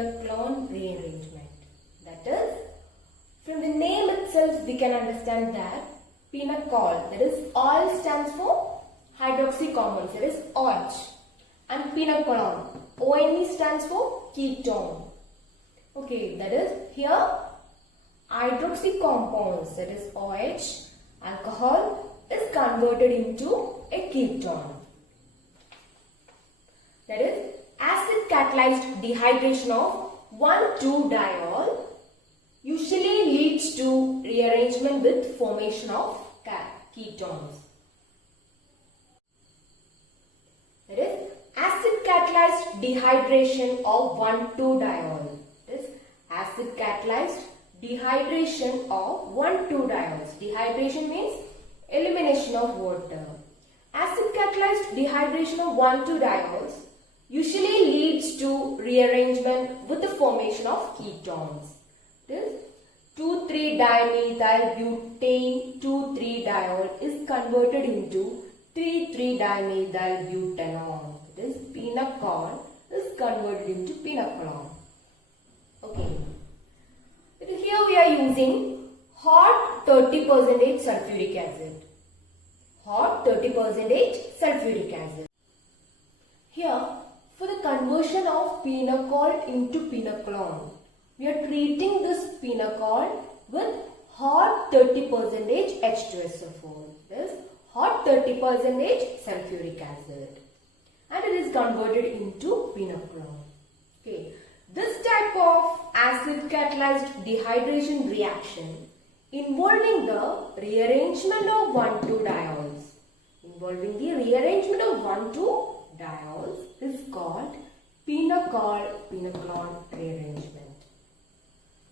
Pinacol rearrangement. That is, from the name itself we can understand that Pinacol, that is oil stands for hydroxy compounds, that is OH, and Pinacolone, ONE stands for ketone. Okay, that is here hydroxy compounds, that is OH, alcohol is converted into a ketone. That is acid catalyzed dehydration of 1,2-diol usually leads to rearrangement with formation of ketones. That is acid catalyzed dehydration of 1,2-diol. That is acid catalyzed dehydration of 1,2-diols. Dehydration means elimination of water. Acid catalyzed dehydration of 1,2-diols usually leads to rearrangement with the formation of ketones. This 2,3-dimethylbutane 2,3-diol is converted into 3,3-dimethylbutanol. That is Pinacol is converted into Pinacolone. Okay. Here we are using hot 30% sulfuric acid. Hot 30% sulfuric acid. Here, for the conversion of Pinacol into Pinacolone, we are treating this Pinacol with hot 30% H2SO4. This hot 30% sulfuric acid, and it is converted into Pinacolone. Okay, this type of acid catalyzed dehydration reaction involving the rearrangement of 1,2-diols. Is called Pinacol-pinacolone rearrangement.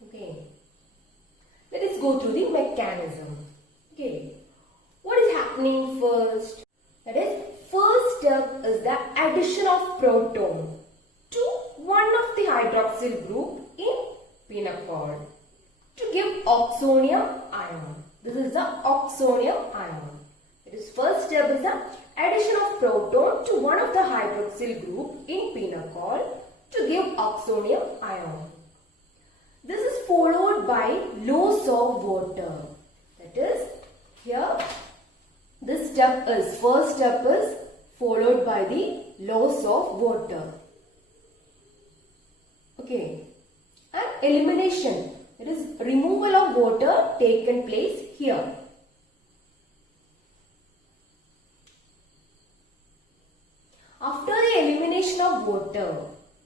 Okay. Let us go through the mechanism. Okay. What is happening first? That is, first step is the addition of proton to one of the hydroxyl group in Pinacol to give oxonium ion. This is the oxonium ion. It is first step is the addition of proton to one of the hydroxyl group in Pinacol to give oxonium ion. This is followed by loss of water. That is, here this step is, first step is followed by the loss of water. Okay, and elimination, it is removal of water taken place here. After the elimination of water,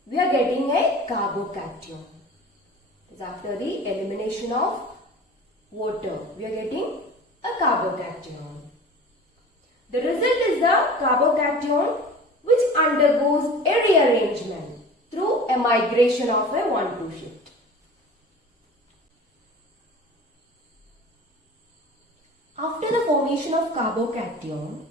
we are getting a carbocation. After the elimination of water, we are getting a carbocation. The result is the carbocation which undergoes a rearrangement through a migration of a 1,2 shift. After the formation of carbocation,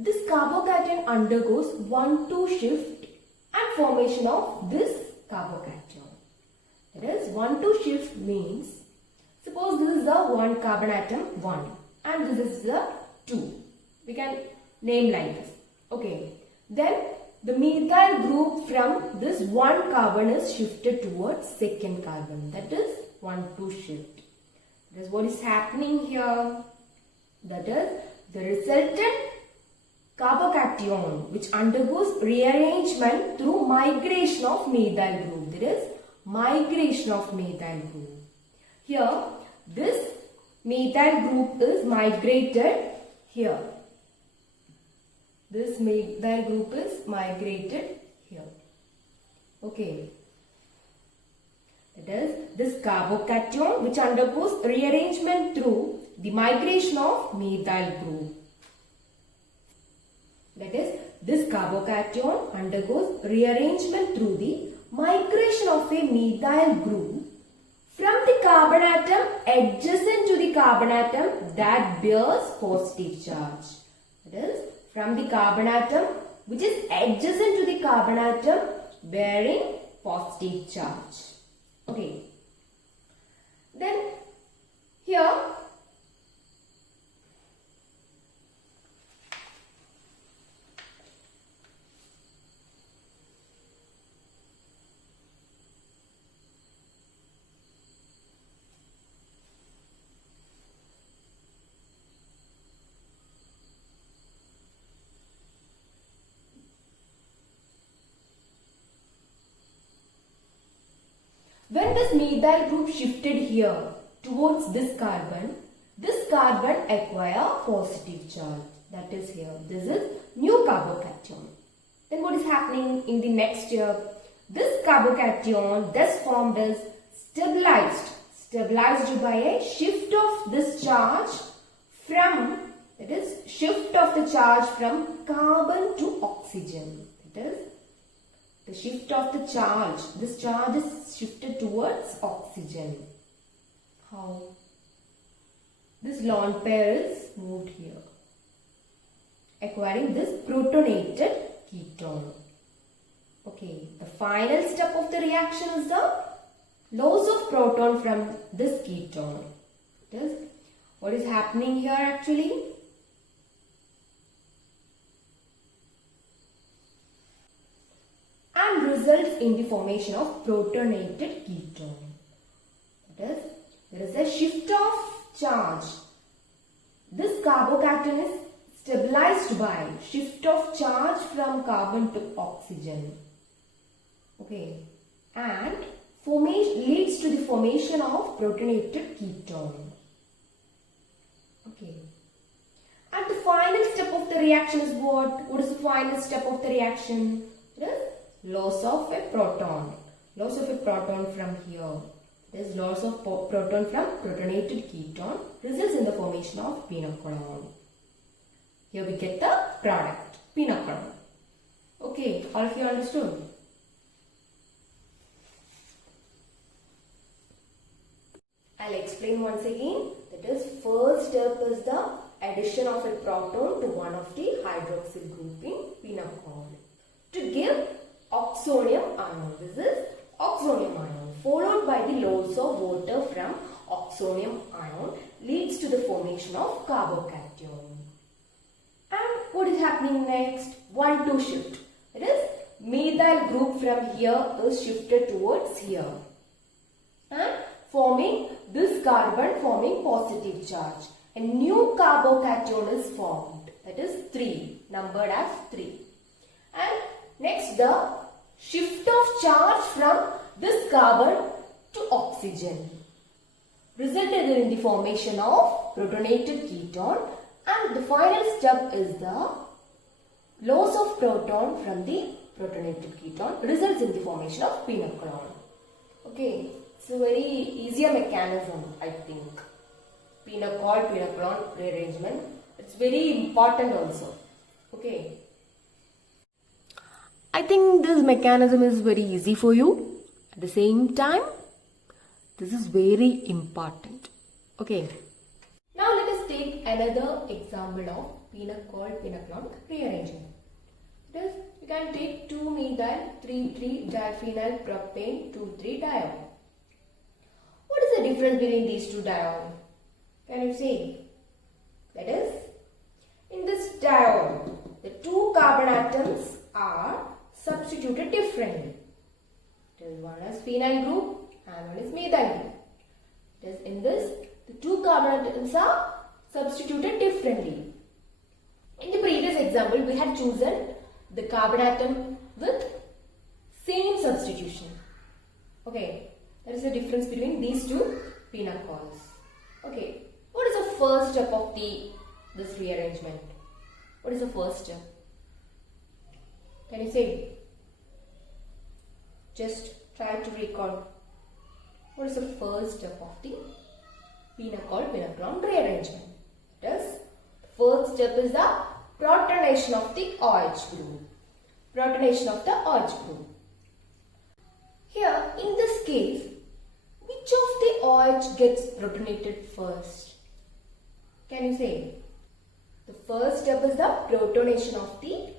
this carbocation undergoes 1,2 shift and formation of this carbocation. That is, 1,2 shift means, suppose this is the 1 carbon atom 1 and this is the 2. We can name like this. Okay. Then the methyl group from this 1 carbon is shifted towards second carbon. That is 1,2 shift. That is what is happening here. That is the resultant carbocation which undergoes rearrangement through migration of methyl group. That is migration of methyl group. Here this methyl group is migrated here. This methyl group is migrated here. Okay. That is this carbocation which undergoes rearrangement through the migration of methyl group. That is, this carbocation undergoes rearrangement through the migration of a methyl group from the carbon atom adjacent to the carbon atom that bears positive charge. That is, from the carbon atom which is adjacent to the carbon atom bearing positive charge. Okay. Then here When this methyl group shifted here towards this carbon acquire positive charge. That is here. This is new carbocation. Then what is happening in the next step? This carbocation thus formed is stabilized by a shift of this charge from, that is, shift of the charge from carbon to oxygen. That is, the shift of the charge. This charge is shifted towards oxygen. How? This lone pair is moved here, acquiring this protonated ketone. Okay, the final step of the reaction is the loss of proton from this ketone. That is, what is happening here actually? And results in the formation of protonated ketone. That is, there is a shift of charge. This carbocation is stabilized by shift of charge from carbon to oxygen. Okay, and leads to the formation of protonated ketone. Okay, and the final step of the reaction is what? What is the final step of the reaction? It is loss of a proton. Loss of a proton from here. There is loss of proton from protonated ketone results in the formation of pinacol. Here we get the product, pinacol. Okay, all of you understood? I'll explain once again. That is, first step is the addition of a proton to one of the hydroxyl group in pinacol to give oxonium ion. This is oxonium ion, followed by the loss of water from oxonium ion leads to the formation of carbocation. And what is happening next? 1,2 shift. That is, methyl group from here is shifted towards here and forming this carbon forming positive charge. A new carbocation is formed. That is 3, numbered as 3. And next, the shift of charge from this carbon to oxygen resulted in the formation of protonated ketone, and the final step is the loss of proton from the protonated ketone results in the formation of pinacol. Okay, it's a very easier mechanism, I think. Pinacol-pinacolone rearrangement. It's very important also. Okay. I think this mechanism is very easy for you. At the same time, this is very important. Okay. Now let us take another example of Pinacol-pinacolone rearrangement. That is, you can take 2-methyl 3,3-diphenyl propane 2,3-diol. What is the difference between these two diol? Can you see? That is, in this diol, the 2 carbon atoms are substituted differently. There is one as phenyl group and one is methyl group. That is, in this, the 2 carbon atoms are substituted differently. In the previous example, we had chosen the carbon atom with same substitution. Okay, there is a difference between these two pinacols. Okay, what is the first step of this rearrangement? What is the first step? Can you say? Just try to recall. What is the first step of the Pinacol-pinacolone rearrangement? Yes, the first step is the protonation of the OH group. Protonation of the OH group. Here, in this case, which of the OH gets protonated first? Can you say? The first step is the protonation of the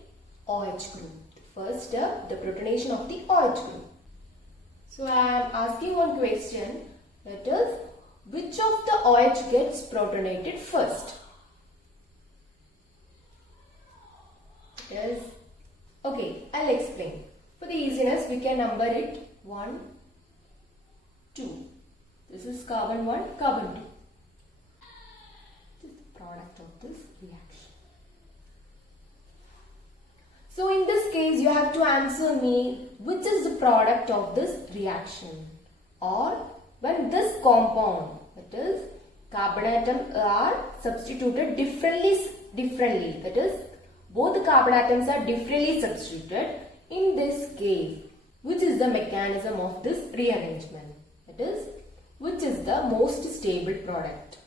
OH group. The first step, the protonation of the OH group. So I am asking one question, that is, which of the OH gets protonated first? Yes. Okay, I'll explain. For the easiness, we can number it 1, 2. This is carbon 1, carbon 2. This is the product of this reaction. So in this case, you have to answer me which is the product of this reaction. or when this compound, that is carbon atoms, are substituted differently, that is both the carbon atoms are differently substituted. In this case, which is the mechanism of this rearrangement, that is which is the most stable product?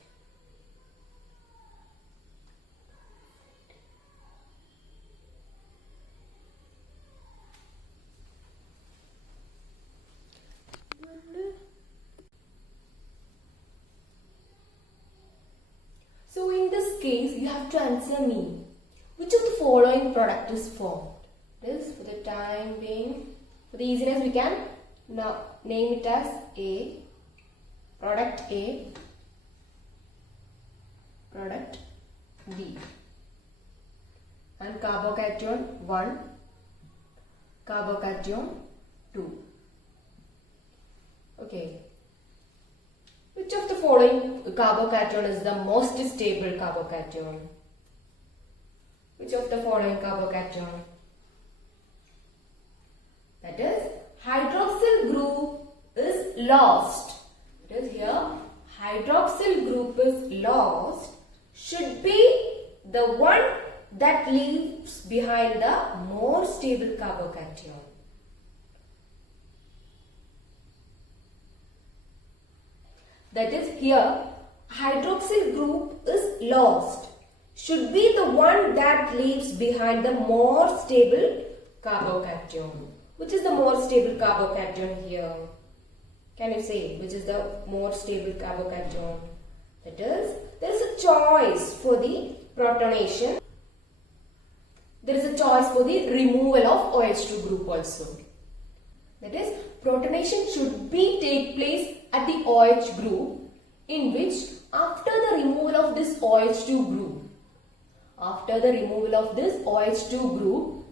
So in this case, you have to answer me. Which of the following product is formed? This, for the time being, for the easiness, we can now name it as A, product A, product B, and carbocation 1, carbocation 2. Okay. Which of the following carbocation is the most stable carbocation? Which of the following carbocation? That is, hydroxyl group is lost. It is here, hydroxyl group is lost should be the one that leaves behind the more stable carbocation. That is, here hydroxyl group is lost should be the one that leaves behind the more stable carbocation. Which is the more stable carbocation here? Can you say which is the more stable carbocation? That is, there is a choice for the protonation. There is a choice for the removal of OH2 group also. That is, protonation should be take place at the OH group, in which after the removal of this OH2 group,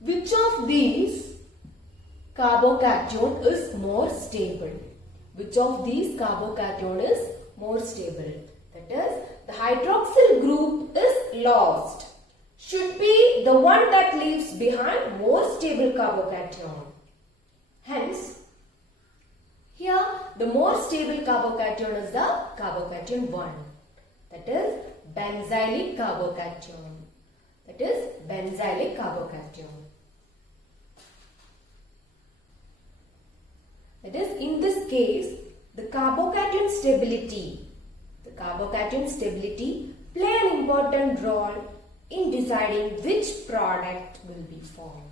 which of these carbocation is more stable? Which of these carbocation is more stable? That is, the hydroxyl group is lost should be the one that leaves behind more stable carbocation. Hence, here the more stable carbocation is the carbocation 1. That is benzylic carbocation. That is benzylic carbocation. That is, in this case, the carbocation stability play an important role in deciding which product will be formed.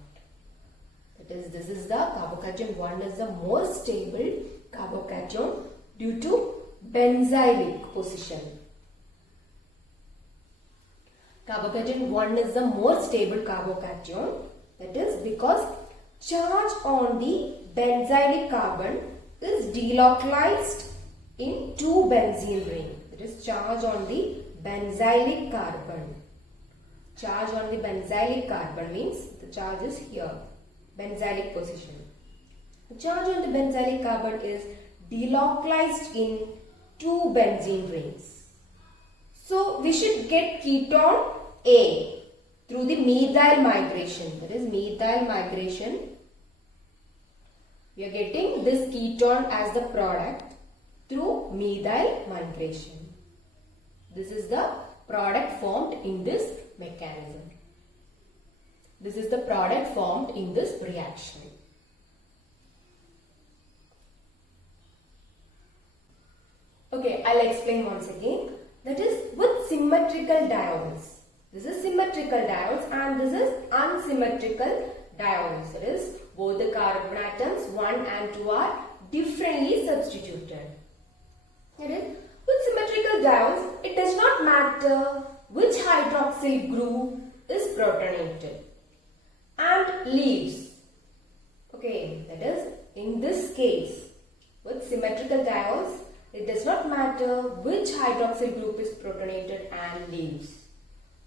That is, this is the carbocation 1 is the more stable carbocation due to benzylic position. Carbocation 1 is the more stable carbocation, that is because charge on the benzylic carbon is delocalized in 2 benzene ring. That is, charge on the benzylic carbon. Charge on the benzylic carbon means the charge is here, benzylic position. The charge on the benzylic carbon is delocalized in 2 benzene rings. So we should get keton A through the methyl migration. That is methyl migration. We are getting this keton as the product through methyl migration. This is the product formed in this mechanism. This is the product formed in this reaction. Okay, I'll explain once again. That is with symmetrical diodes. This is symmetrical diodes and this is unsymmetrical diodes. That is, both the carbon atoms 1 and 2 are differently substituted. That is, with symmetrical diodes, it does not matter which hydroxyl group is protonated and leaves. Okay, that is, in this case, with symmetrical diodes, it does not matter which hydroxyl group is protonated and leaves,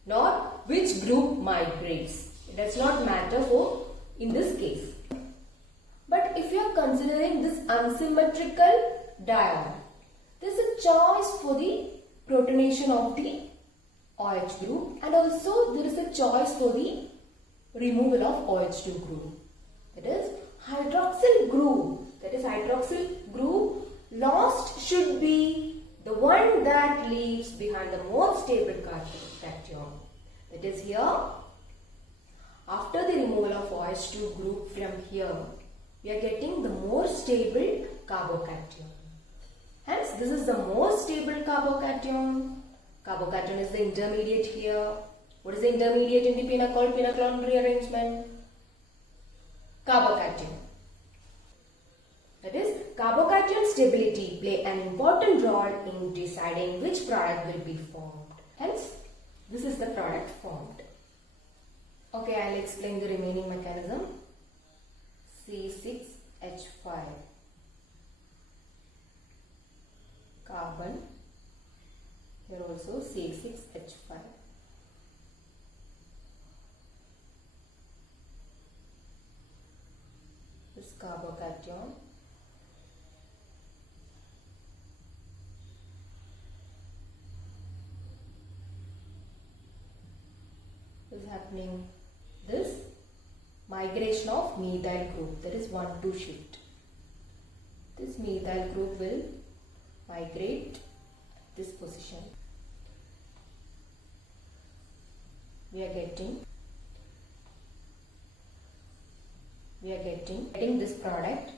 nor which group migrates. It does not matter for in this case. But if you are considering this unsymmetrical diode, there is a choice for the protonation of the OH group and also there is a choice for the removal of OH2 group. That is hydroxyl group. That is hydroxyl group It is here. After the removal of OH2 group from here, we are getting the more stable carbocation. Hence, this is the most stable carbocation. Carbocation is the intermediate here. What is the intermediate in the Pinacol-pinacolone rearrangement? Carbocation. That is, carbocation stability play an important role in deciding which product will be formed. Hence, this is the product formed. Okay, I will explain the remaining mechanism. C6H5 carbon, here also C6H5. This carbocation is happening this migration of methyl group, that is 1,2 shift. This methyl group will migrate this position. We are getting this product.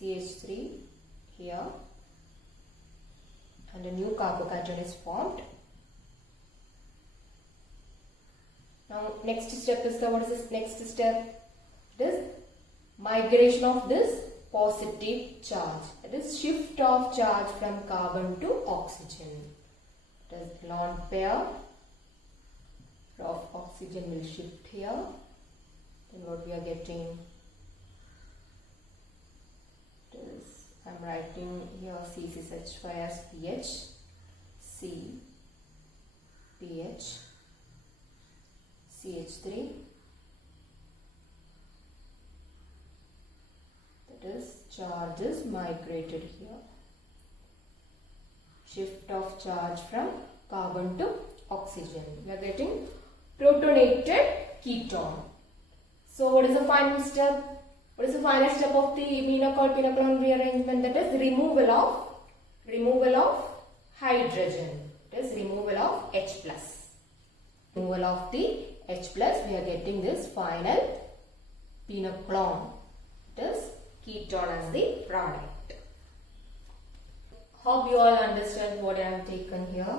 CH3 here, and a new carbocation is formed. Now next step is what is this next step? It is migration of this positive charge. It is shift of charge from carbon to oxygen. It is lone pair of oxygen will shift here. Then what we are getting is, I am writing here C6H5 as pH, C, pH, CH3, that is charge is migrated here. Shift of charge from carbon to oxygen. We are getting protonated ketone. So what is the final step? What is the final step of the Pinacol-pinacolone rearrangement? That is removal of hydrogen. It is removal of H+. Removal of the H+, we are getting this final pinacolone. It is ketone as the product. Hope you all understand what I have taken here.